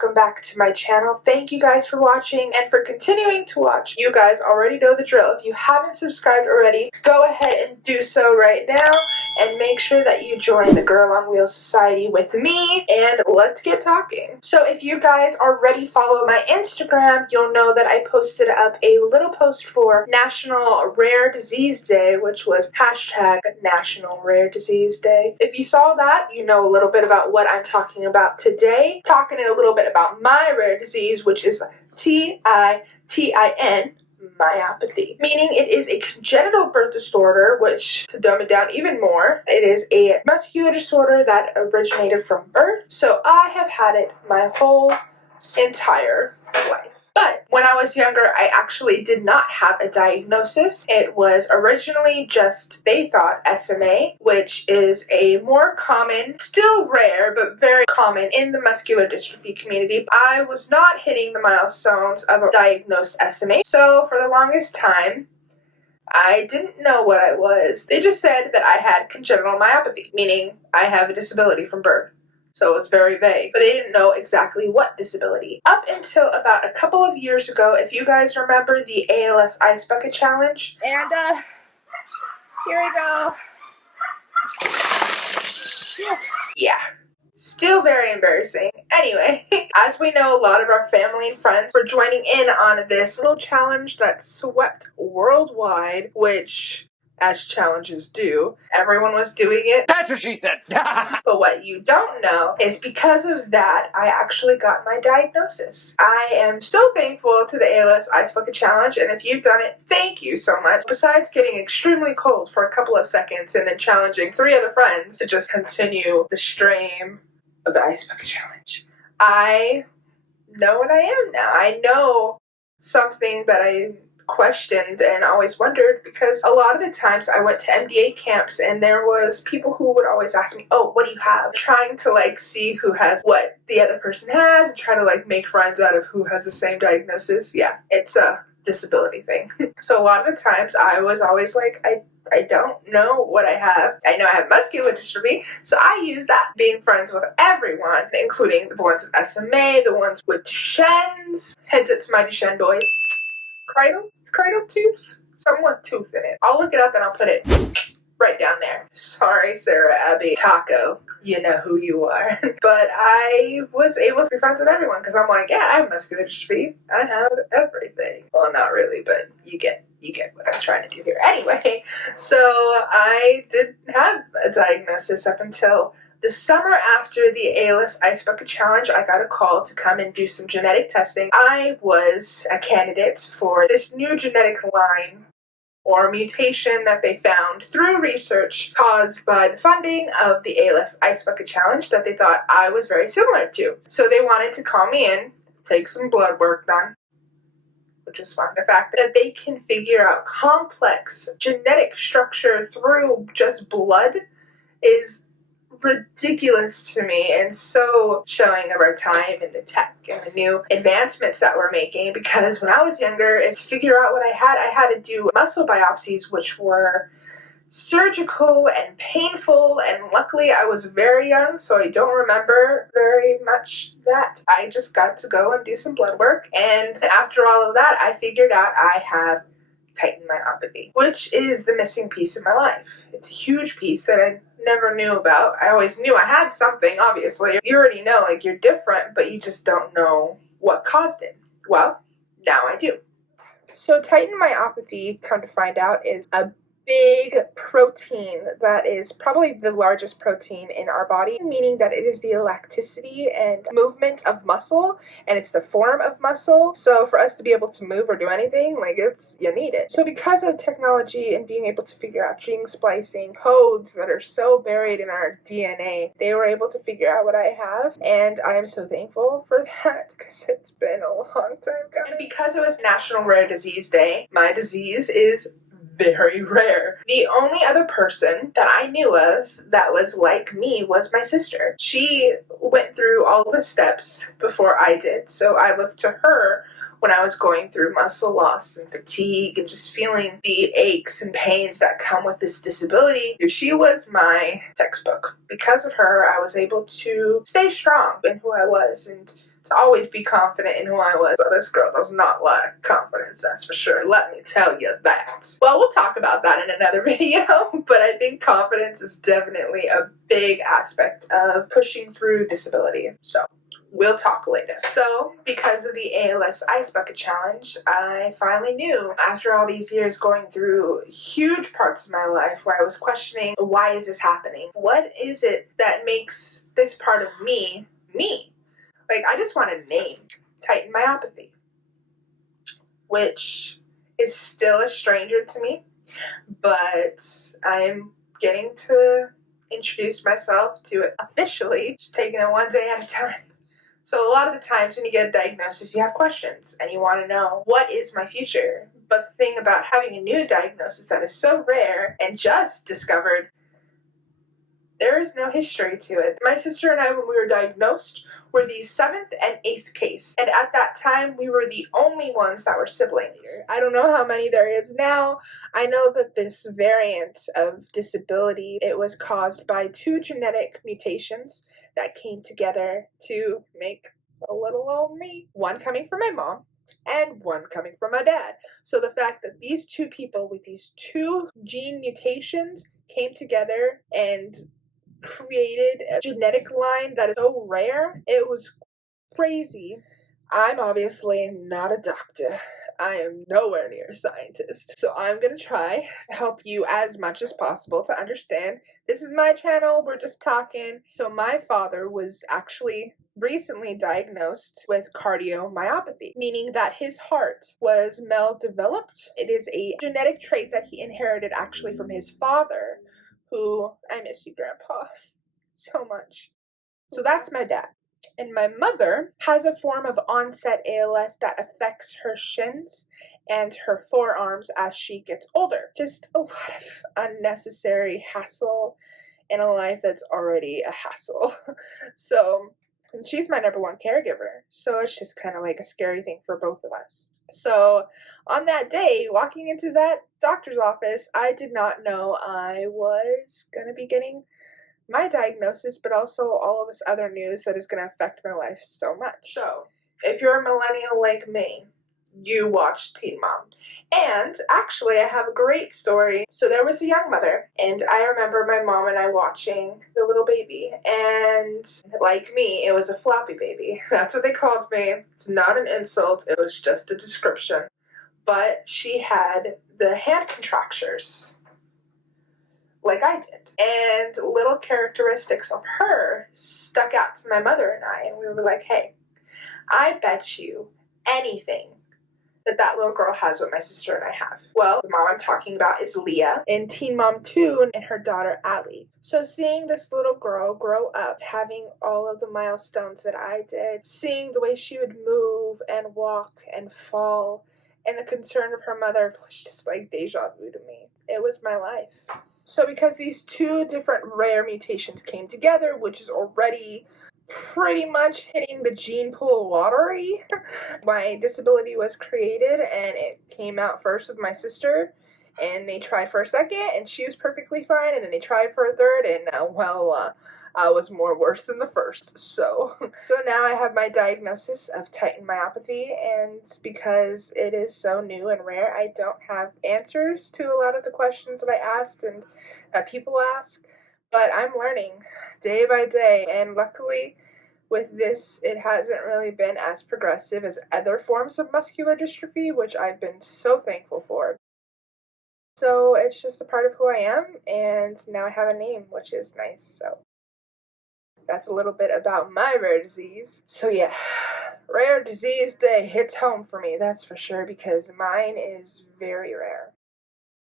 welcome back to my channel. Thank you guys for watching and for continuing to watch. You guys already know the drill. If you haven't subscribed already, go ahead and do so right now and make sure that you join the Girl on Wheels Society with me and let's get talking. So if you guys already follow my Instagram, you'll know that I posted up a little post for National Rare Disease Day, which was hashtag National Rare Disease Day. If you saw that, you know a little bit about what I'm talking about today. Talking a little bit about my rare disease, which is Titin myopathy, meaning it is a congenital birth disorder, which, to dumb it down even more, it is a muscular disorder that originated from birth. So I have had it my whole entire life. But when I was younger, I actually did not have a diagnosis. It was originally just, they thought, SMA, which is a more common, still rare, but very common in the muscular dystrophy community. I was not hitting the milestones of a diagnosed SMA, so for the longest time, I didn't know what I was. They just said that I had congenital myopathy, meaning I have a disability from birth. So it was very vague, but they didn't know exactly what disability. Up until about a couple of years ago, if you guys remember the ALS Ice Bucket Challenge. And, here we go. Shit. Yeah. Still very embarrassing. Anyway, as we know, a lot of our family and friends were joining in on this little challenge that swept worldwide, which, as challenges do, everyone was doing it. That's what she said! But what you don't know is because of that, I actually got my diagnosis. I am so thankful to the ALS Ice Bucket Challenge, and if you've done it, thank you so much. Besides getting extremely cold for a couple of seconds and then challenging 3 other friends to just continue the stream of the Ice Bucket Challenge, I know what I am now. I know something that I questioned and always wondered, because a lot of the times I went to MDA camps and there was people who would always ask me, oh, what do you have? Trying to see who has what the other person has and try to make friends out of who has the same diagnosis. Yeah, it's a disability thing. So a lot of the times I was always like, I don't know what I have. I know I have muscular dystrophy, so I use that. Being friends with everyone, including the ones with SMA, the ones with Duchenne's. Heads up to my Duchenne boys. Cradle tooth? Something with tooth in it. I'll look it up and I'll put it right down there. Sorry, Sarah Abby. Taco. You know who you are. But I was able to be friends with everyone because I'm like, yeah, I have muscular dystrophy. I have everything. Well, not really, but you get what I'm trying to do here. Anyway, so I didn't have a diagnosis up until the summer after the ALS Ice Bucket Challenge. I got a call to come and do some genetic testing. I was a candidate for this new genetic line or mutation that they found through research caused by the funding of the ALS Ice Bucket Challenge that they thought I was very similar to. So they wanted to call me in, take some blood work done, which is fun. The fact that they can figure out complex genetic structure through just blood is ridiculous to me, and so showing of our time and the tech and the new advancements that we're making. Because when I was younger, to figure out what I had to do muscle biopsies, which were surgical and painful, and luckily I was very young, so I don't remember very much that. I just got to go and do some blood work, and after all of that, I figured out I have Titin myopathy, which is the missing piece in my life. It's a huge piece that I never knew about. I always knew I had something, obviously. You already know, you're different, but you just don't know what caused it. Well, now I do. So Titin myopathy, come to find out, is a big protein that is probably the largest protein in our body, meaning that it is the elasticity and movement of muscle, and it's the form of muscle. So for us to be able to move or do anything, you need it. So because of technology and being able to figure out gene splicing, codes that are so buried in our DNA, they were able to figure out what I have, and I am so thankful for that because it's been a long time coming. And because it was National Rare Disease Day, my disease is very rare. The only other person that I knew of that was like me was my sister. She went through all the steps before I did, so I looked to her when I was going through muscle loss and fatigue and just feeling the aches and pains that come with this disability. She was my textbook. Because of her, I was able to stay strong in who I was and to always be confident in who I was. So this girl does not lack confidence, that's for sure. Let me tell you that. Well, we'll talk about that in another video, but I think confidence is definitely a big aspect of pushing through disability. So we'll talk later. So, because of the ALS Ice Bucket Challenge, I finally knew, after all these years going through huge parts of my life where I was questioning, why is this happening? What is it that makes this part of me, me? Like, I just want a name. Titin Myopathy. Which is still a stranger to me, but I'm getting to introduce myself to it officially, just taking it one day at a time. So a lot of the times when you get a diagnosis, you have questions and you want to know, what is my future? But the thing about having a new diagnosis that is so rare and just discovered, there is no history to it. My sister and I, when we were diagnosed, were the 7th and 8th case. And at that time, we were the only ones that were siblings. I don't know how many there is now. I know that this variant of disability, it was caused by 2 genetic mutations that came together to make a little old me. One coming from my mom and one coming from my dad. So the fact that these 2 people with these 2 gene mutations came together and created a genetic line that is so rare, it was crazy. I'm obviously not a doctor. I am nowhere near a scientist. So I'm gonna try to help you as much as possible to understand. This is my channel, we're just talking. So my father was actually recently diagnosed with cardiomyopathy, meaning that his heart was maldeveloped. It is a genetic trait that he inherited actually from his father, who, I miss you, Grandpa, so much. So that's my dad. And my mother has a form of onset ALS that affects her shins and her forearms as she gets older. Just a lot of unnecessary hassle in a life that's already a hassle. So, and she's my #1 caregiver. So it's just kind of like a scary thing for both of us. So on that day, walking into that doctor's office, I did not know I was going to be getting my diagnosis, but also all of this other news that is going to affect my life so much. So, if you're a millennial like me, you watched Teen Mom. And actually, I have a great story. So there was a young mother, and I remember my mom and I watching the little baby. And like me, it was a floppy baby. That's what they called me. It's not an insult, it was just a description. But she had the hand contractures like I did. And little characteristics of her stuck out to my mother and I, and we were like, hey, I bet you anything that little girl has what my sister and I have. Well, the mom I'm talking about is Leah in Teen Mom 2 and her daughter Allie. So seeing this little girl grow up, having all of the milestones that I did, seeing the way she would move and walk and fall, and the concern of her mother was just like deja vu to me. It was my life. So because these 2 different rare mutations came together, which is already pretty much hitting the gene pool lottery, my disability was created, and it came out first with my sister, and they tried for a second, and she was perfectly fine, and then they tried for a third, and I was more worse than the first. So now I have my diagnosis of Titin myopathy, and because it is so new and rare, I don't have answers to a lot of the questions that I asked and that people ask, but I'm learning day by day, and luckily with this, it hasn't really been as progressive as other forms of muscular dystrophy, which I've been so thankful for. So it's just a part of who I am, and now I have a name, which is nice. So that's a little bit about my rare disease. So yeah, Rare Disease Day hits home for me, that's for sure, because mine is very rare.